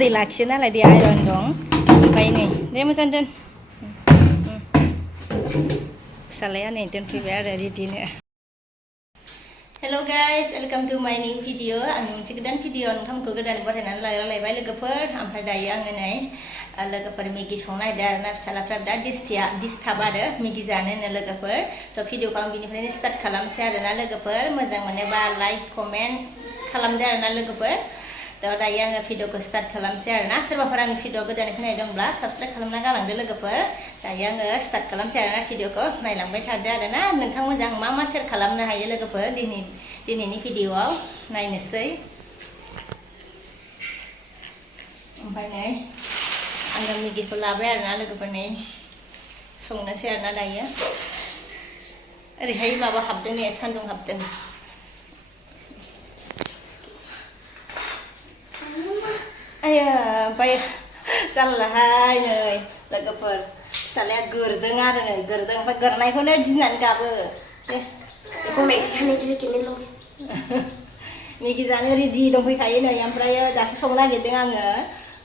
दै लाखियो नालाय दै आयरन दं ओमफ्राय नै दे मोजां दोन फिसालाया नै दोनफैबाय आरो रेडिनो हेल' गाइस वेलकाम टु माय निउ भिडिअ आं मोनसे गोदान भिडिअ नोंथांमोनखौ गोदानै बरायनानै लायबाय लोगोफोर ओमफ्राय दायो आङो नै लोगोफोर मेगि संनो नागिरदों आरोना फिसालाफ्रा बिराद डिस्टार्ब आरो मेगि जानो होनो लोगोफोर थ' भिडिअखौ आं बिनिफ्रायनो स्टार्ट खालामसै आरोना लोगोफोर मोजां मोनोबा लाइक कमेन्ट खालामदो आरोना लोगोफोर थ' दायो आङो भिडिअखौ स्टार्ट खालामसै आरोना सोरबाफोर आंनि भिडिअ गोदानै खोनाय दंब्ला साबस्क्राइब खालामना गालांदो लोगोफोर दायो आङो स्टार्ट खालामसै आरोना भिडिअखौ नायलांबाय थादो आरोना नोंथां मोजां मा मा शेयार खालामनो हायो लोगोफोर दिनैनि भिडिअआव नायनोसै ओमफ्राय नै आङो मेगिखौ लाबाय आरोना लोगोफोर नै संनोसै आरोना दायो ओरैहाय माबा हाबदों नै सान्दुं हाबदों आया ओमफ्राय जारलाहाय नै लोगोफोर फिसालाया गोरदों आरो नै गोरदों ओमफ्राय गोरनायखौनो गिनानै गाबो बेखौ मेगि जानो रेडि दंफैखायो नै ओमफ्राय दासो संनो नागिरदों आङो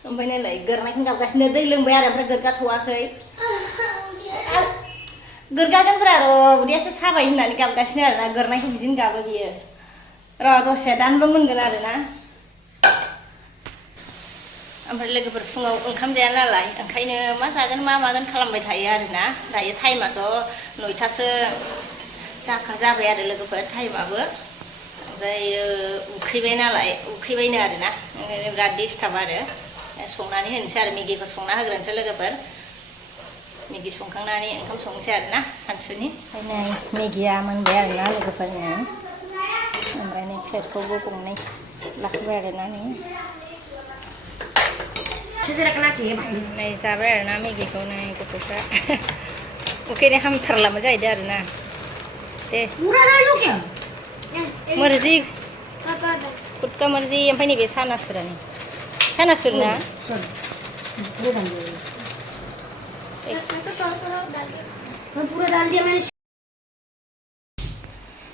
ओमफ्राय नायलाय गोरनायखौनो गाबगासिनो दै लोंबाय आरो ओमफ्राय गोरगाथ'वाखै गोरगागोनब्रा र' उदैयासो साबाय होननानै गाबगासिनो आरोना गोरनायखौ बिदिनो गाबो बियो र' दसे दानबा मोनगोन आरोना ओमफ्राय लोगोफोर फुङाव ओंखाम जाया नालाय ओंखायनो मा जागोन मा मागोन खालामबाय थायो आरोना दायो टाइमाथ' 9थासो जाबाय आरो लोगोफोर टाइमाबो ओमफ्राय उखैबाय नालाय उखैबायनो आरोना ओंखायनो बिराद डिस्टार्ब आरो संनानै होनोसै आरो मेगिखौ संना होग्रोनोसै लोगोफोर मेगि संखांनानै ओंखाम संनोसै आरोना सानसुनि ओमफ्राय नै मेगिया मोनबाय आरोना लोगोफोरनो ओमफ्राय नै प्लेटखौबो गंनै लाखिबाय आरोना नै नै जाबाय आरोना मेगिखौ नै गथ'फ्रा उखैनाय हामथारलामोन जाहैदों आरोना दे मर्जि खुदका मर्जि ओमफ्राय नैबे सानासुरानि सानासुर ना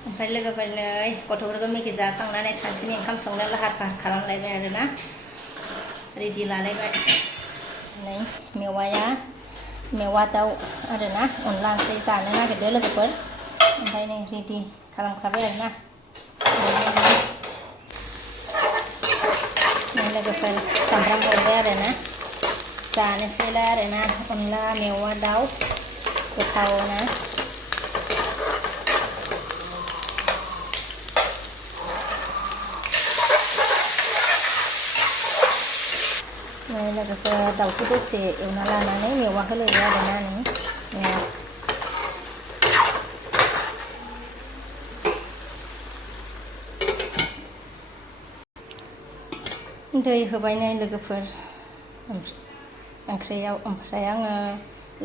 ओमफ्राय लोगोफोर नै गथ'फोरखौ मेगि जाखांनानै सानसुनि ओंखाम संनो लाहार फाहार खालामलायबाय आरोना रेडि लालायबाय नै मेवा दाउ आरोना अनला ओंख्रि जानो नागिरदों लोगोफोर ओमफ्राय नै रेडि खालामखाबाय आरोना लोगोफोर सामब्राम हरबाय आरोना जानोसैलाय आरोना अनला मेवा दाउ गोथावनो लोगोफोर दाउखौ दसे एवना लानानै मेवा होलायो आरोना नै दै होबाय नै लोगोफोर ओंख्रियाव ओमफ्राय आङो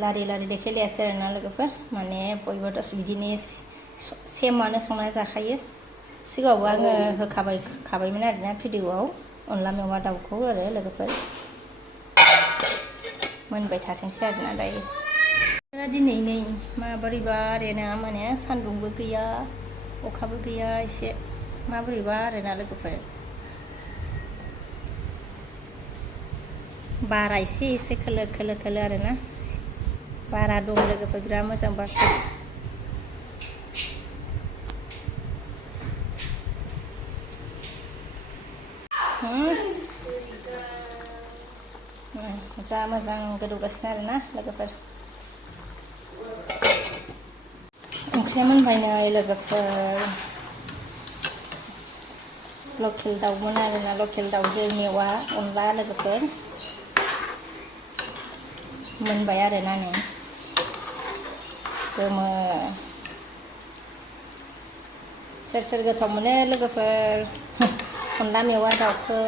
लारि देखायलायासै आरोना लोगोफोर माने बयबो दसे बिदिनो सेमानो संना जाखायो सिगाङावबो आङो होखाबायमोन आरोना भिडिअआव अनला मेवा दाउखौ आरो लोगोफोर मोनबाय थाथोंसै आरोना दायो दिनै नै माबोरैबा आरोना माने सान्दुंबो गैया अखाबो गैया एसे माबोरैबा आरोना लोगोफोर बारा एसे खोलो आरोना बारा दं लोगोफोर बिराद मोजां बारदों जा मोजां गोदौगासिनो आरोना लोगोफोर ओंख्रिया मोनबाय नै लोगोफोर लकेल दाउमोन आरोना लकेल दाउजों मेवा अनला लोगोफोर मोनबाय आरोना नै गोमो सोर गोथाव मोनो लोगोफोर अनला मेवा दाउखौ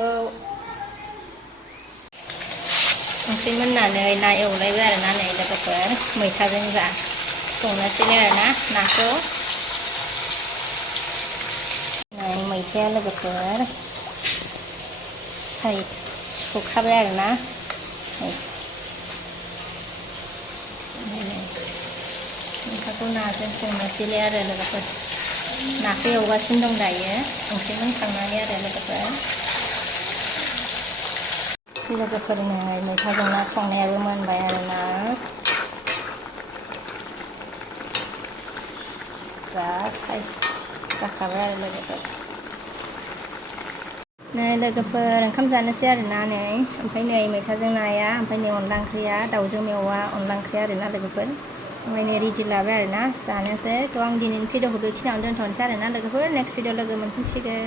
ओंख्रि मोननानै ना एवलायबाय आरोना नै लोगोफोर मैथाजों संनोसै आरोना नाखौ नै मैथाया लोगोफोर सुखाबाय आरोना मैथाखौ नाजों संनोसैलाय आरो लोगोफोर नाखौ एवगासिनो दं दायो ओंख्रि मोनखांनानै आरो लोगोफोर लोगोफोरनो मैथाजों ना संनायाबो मोनबाय आरोना जा साइज जाखाबाय आरो लोगोफोर नै लोगोफोर ओंखाम जानोसै आरोना नै ओमफ्राय नै मैथाजों नाया ओमफ्राय नै अनला ओंख्रिया दाउजों मेवा अनला ओंख्रि आरोना लोगोफोर ओमफ्राय नै रेडि लाबाय आरोना जानोसै थ' आं दिनैनि भिडिअखौ बेखिनियावनो दोनथ'नोसै आरोना लोगोफोर नेक्स्ट भिडिअ लोगो मोनफिनसिगोन